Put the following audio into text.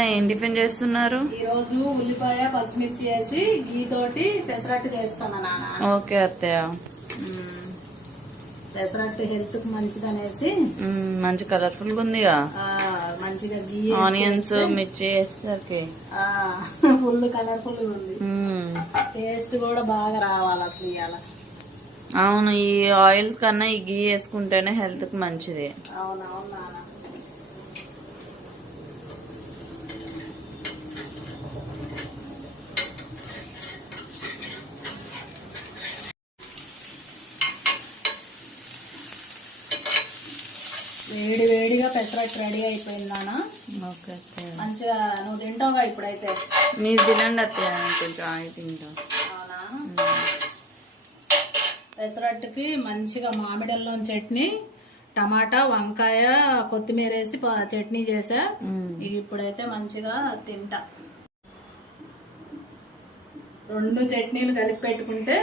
ఏం టిఫిన్ చేస్తున్నారు? ఈ రోజు ఉల్లిపాయ పచ్చిమిర్చి వేసి గీ తోటి పెసరట్టు చేస్తాను నాన్న. ఓకే అత్తయ్య. పెసరట్టు హెల్త్ కు మంచిది అనేసి మంచి కలర్ఫుల్ గా ఉందిగా. మంచిగా గీ ఆనియన్స్ మిర్చి వేసేసరికి ఫుల్ కలర్ఫుల్ గా ఉంది. టేస్ట్ కూడా బాగా రావాలి అసలు ఇవాళ. అవును, ఈ ఆయిల్స్ కన్నా ఈ గీ వేసుకుంటేనే హెల్త్ కి మంచిది. అవునవును నాన్న. వేడి వేడిగా పెసరట్టు రెడీ అయిపోయింది నాన్న. ఓకే మంచిగా నువ్వు తింటావుగా ఇప్పుడైతే. మీరు తినండి అత్తయ్య, కొంచెం ఆగి తింటాం. అవునా? పెసరట్టుకి మంచిగా మామిడి అల్లం చట్నీ, టమాటా, వంకాయ, కొత్తిమీర వేసి చట్నీ చేసా. ఇప్పుడైతే మంచిగా తింటా. 2 చట్నీలు కలిపి పెట్టుకుంటే